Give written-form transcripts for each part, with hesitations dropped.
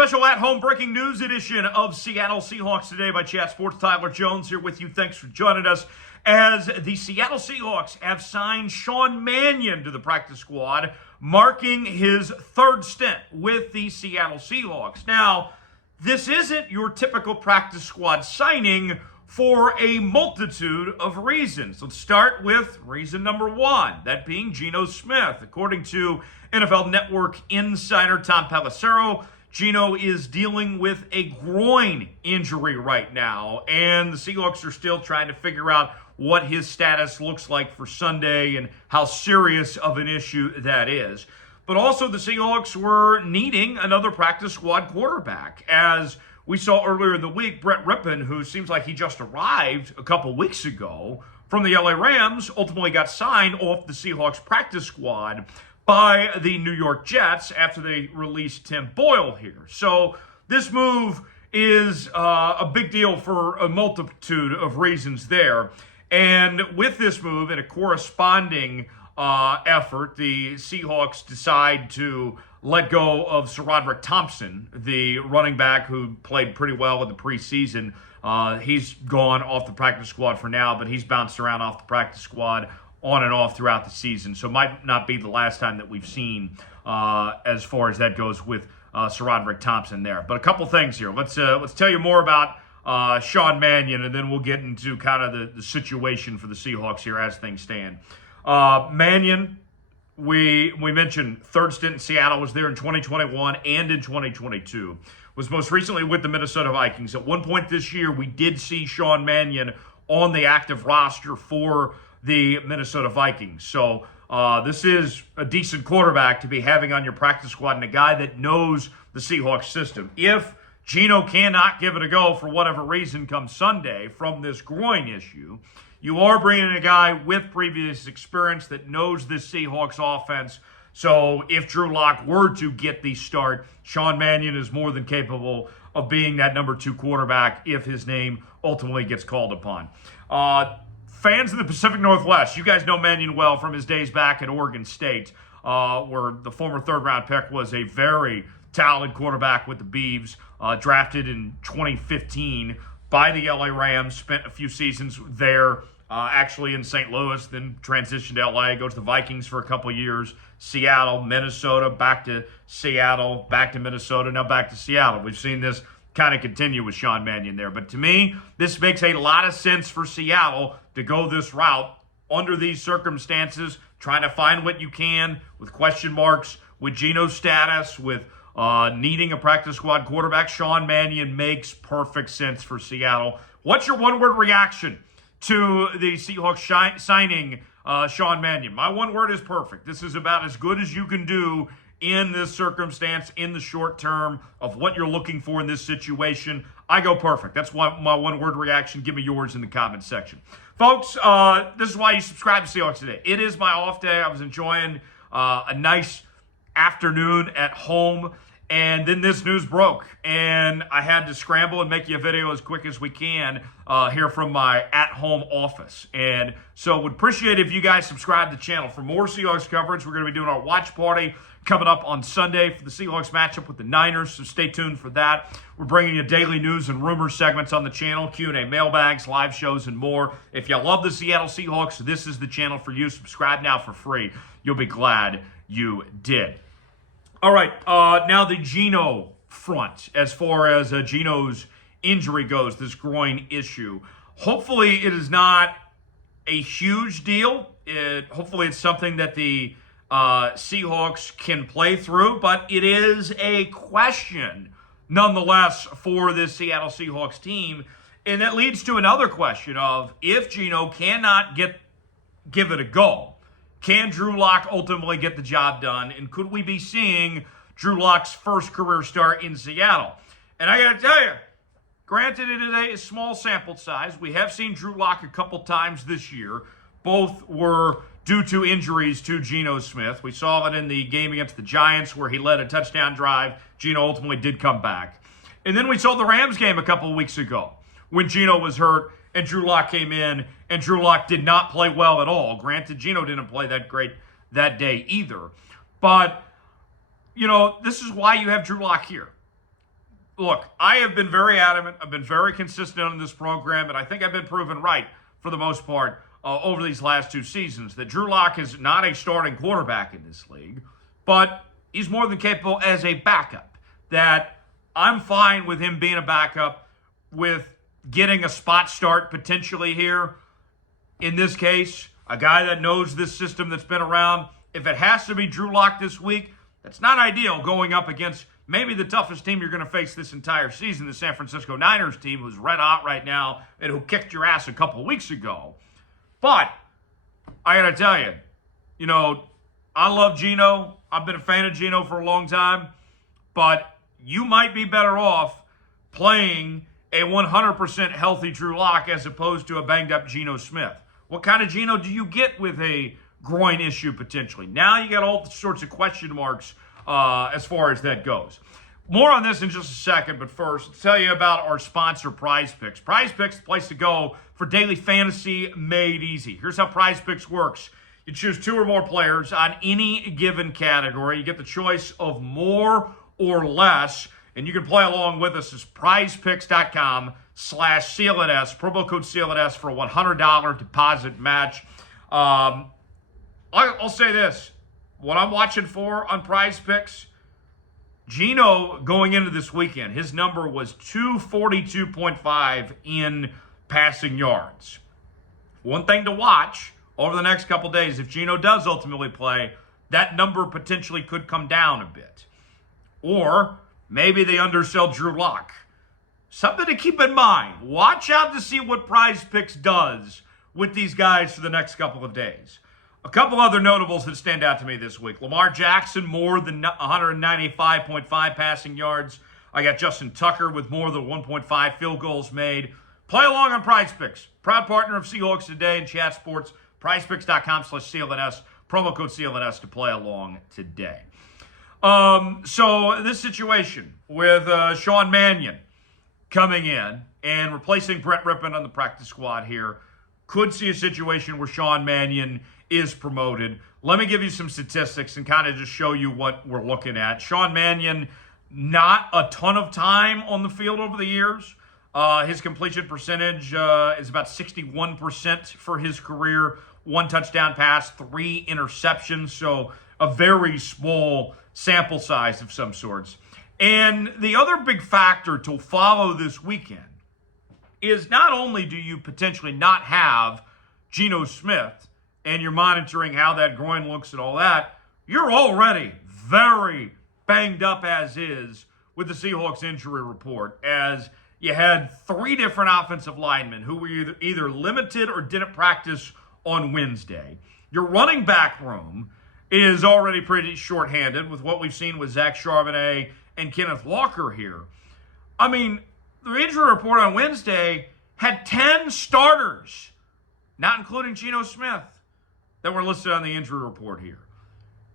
Special at-home breaking news edition of Seattle Seahawks Today by Chat Sports. Tyler Jones here with you. Thanks for joining us as the Seattle Seahawks have signed Sean Mannion to the practice squad, marking his third stint with the Seattle Seahawks. Now, this isn't your typical practice squad signing for a multitude of reasons. Let's start with reason number one, that being Geno Smith. According to NFL Network Insider Tom Pelissero, Geno is dealing with a groin injury right now, and the Seahawks are still trying to figure out what his status looks like for Sunday and how serious of an issue that is. But also the Seahawks were needing another practice squad quarterback. As we saw earlier in the week, Brett Rypien, who seems like he just arrived a couple weeks ago from the LA Rams, ultimately got signed off the Seahawks practice squad by the New York Jets after they released Tim Boyle here. So this move is a big deal for a multitude of reasons there. And with this move and a corresponding effort, the Seahawks decide to let go of SaRodrick Thompson, the running back who played pretty well in the preseason. He's gone off the practice squad for now, but he's bounced around off the practice squad on and off throughout the season. So it might not be the last time that we've seen as far as that goes with SaRodrick Thompson there. But a couple things here. Let's tell you more about Sean Mannion, and then we'll get into kind of the situation for the Seahawks here as things stand. Mannion, we mentioned third stint in Seattle, was there in 2021 and in 2022. Was most recently with the Minnesota Vikings. At one point this year, we did see Sean Mannion on the active roster for the Minnesota Vikings. So this is a decent quarterback to be having on your practice squad and a guy that knows the Seahawks system. If Geno cannot give it a go for whatever reason come Sunday from this groin issue, you are bringing a guy with previous experience that knows this Seahawks offense. So if Drew Lock were to get the start, Sean Mannion is more than capable of being that number two quarterback if his name ultimately gets called upon. Fans in the Pacific Northwest, you guys know Mannion well from his days back at Oregon State, where the former third-round pick was a very talented quarterback with the Beavs, drafted in 2015 by the LA Rams, spent a few seasons there, actually in St. Louis, then transitioned to LA, goes to the Vikings for a couple years, Seattle, Minnesota, back to Seattle, back to Minnesota, now back to Seattle. We've seen this kind of continue with Sean Mannion there. But to me, this makes a lot of sense for Seattle to go this route under these circumstances, trying to find what you can with question marks, with Geno's status, with needing a practice squad quarterback. Sean Mannion makes perfect sense for Seattle. What's your one-word reaction to the Seahawks signing Sean Mannion? My one word is perfect. This is about as good as you can do in this circumstance, in the short term of what you're looking for in this situation. I go perfect. That's why my one-word reaction. Give me yours in the comment section. Folks, this is why you subscribe to Seahawks Today. It is my off day. I was enjoying a nice afternoon at home, and then this news broke, and I had to scramble and make you a video as quick as we can here from my at-home office. And so would appreciate if you guys subscribe to the channel for more Seahawks coverage. We're going to be doing our watch party coming up on Sunday for the Seahawks matchup with the Niners, so stay tuned for that. We're bringing you daily news and rumors segments on the channel, Q&A mailbags, live shows, and more. If you love the Seattle Seahawks, this is the channel for you. Subscribe now for free. You'll be glad you did. All right, now the Geno front, as far as Geno's injury goes, this groin issue. Hopefully it is not a huge deal. Hopefully it's something that the Seahawks can play through, but it is a question nonetheless for this Seattle Seahawks team. And that leads to another question of, if Geno cannot give it a go, can Drew Lock ultimately get the job done? And could we be seeing Drew Lock's first career start in Seattle? And I got to tell you, granted it is a small sample size, we have seen Drew Lock a couple times this year. Both were due to injuries to Geno Smith. We saw it in the game against the Giants where he led a touchdown drive. Geno ultimately did come back. And then we saw the Rams game a couple of weeks ago when Geno was hurt and Drew Lock came in, and Drew Lock did not play well at all. Granted, Geno didn't play that great that day either. But, you know, this is why you have Drew Lock here. look, I have been very adamant. I've been very consistent on this program, and I think I've been proven right for the most part over these last two seasons that Drew Lock is not a starting quarterback in this league, but he's more than capable as a backup. That I'm fine with him being a backup, with getting a spot start potentially here. In this case, a guy that knows this system that's been around. If it has to be Drew Lock this week, that's not ideal going up against maybe the toughest team you're going to face this entire season, the San Francisco Niners team, who's red hot right now and who kicked your ass a couple weeks ago. But I got to tell you, I love Geno. I've been a fan of Geno for a long time. But you might be better off playing a 100% healthy Drew Lock as opposed to a banged-up Geno Smith. What kind of Geno do you get with a groin issue potentially? Now you got all sorts of question marks as far as that goes. More on this in just a second, but first, let's tell you about our sponsor, Prize Picks. Prize Picks is the place to go for daily fantasy made easy. Here's how Prize Picks works. You choose two or more players on any given category. You get the choice of more or less, and you can play along with us as prizepicks.com/SealItS, promo code SealItS for a $100 deposit match. I'll say this. What I'm watching for on Prize Picks, Geno going into this weekend, his number was 242.5 in passing yards. One thing to watch over the next couple days, if Geno does ultimately play, that number potentially could come down a bit. Or maybe they undersell Drew Lock. Something to keep in mind. Watch out to see what Prize Picks does with these guys for the next couple of days. A couple other notables that stand out to me this week. Lamar Jackson, more than 195.5 passing yards. I got Justin Tucker with more than 1.5 field goals made. Play along on Prize Picks. Proud partner of Seahawks Today and Chat Sports. PrizePicks.com/SealItS. Promo code SealItS to play along today. So this situation with Sean Mannion coming in and replacing Brett Rypien on the practice squad here could see a situation where Sean Mannion is promoted. Let me give you some statistics and kind of just show you what we're looking at. Sean Mannion, not a ton of time on the field over the years. His completion percentage is about 61% for his career. 1 touchdown pass, 3 interceptions, so a very small sample size of some sorts. And the other big factor to follow this weekend is not only do you potentially not have Geno Smith and you're monitoring how that groin looks and all that, you're already very banged up as is with the Seahawks injury report, as you had 3 different offensive linemen who were either limited or didn't practice on Wednesday. Your running back room is already pretty shorthanded with what we've seen with Zach Charbonnet and Kenneth Walker here. I mean, the injury report on Wednesday had 10 starters, not including Geno Smith, that were listed on the injury report here.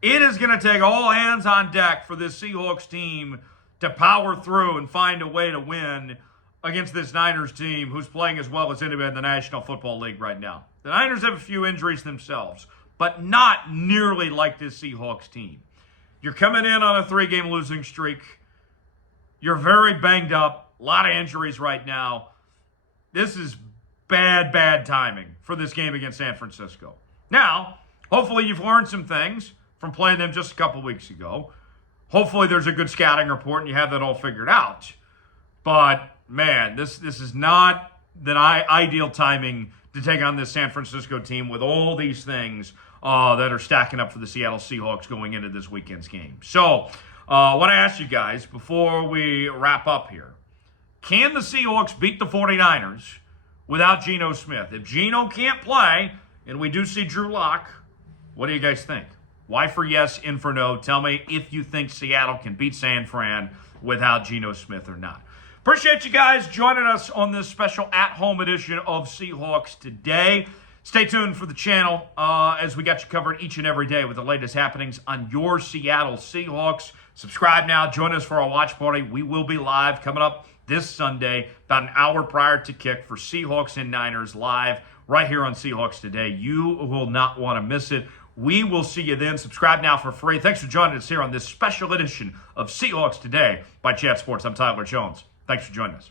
It is going to take all hands on deck for this Seahawks team to power through and find a way to win against this Niners team who's playing as well as anybody in the National Football League right now. The Niners have a few injuries themselves, but not nearly like this Seahawks team. You're coming in on a 3-game losing streak. You're very banged up. A lot of injuries right now. This is bad timing for this game against San Francisco. Now, hopefully you've learned some things from playing them just a couple weeks ago. Hopefully there's a good scouting report and you have that all figured out. But, man, this is not the ideal timing to take on this San Francisco team with all these things that are stacking up for the Seattle Seahawks going into this weekend's game. So, I want to ask you guys before we wrap up here, can the Seahawks beat the 49ers without Geno Smith? If Geno can't play and we do see Drew Lock, what do you guys think? Y for yes, N for no. Tell me if you think Seattle can beat San Fran without Geno Smith or not. Appreciate you guys joining us on this special at-home edition of Seahawks Today. Stay tuned for the channel as we got you covered each and every day with the latest happenings on your Seattle Seahawks. Subscribe now. Join us for our watch party. We will be live coming up this Sunday, about an hour prior to kick, for Seahawks and Niners live right here on Seahawks Today. You will not want to miss it. We will see you then. Subscribe now for free. Thanks for joining us here on this special edition of Seahawks Today by Chat Sports. I'm Tyler Jones. Thanks for joining us.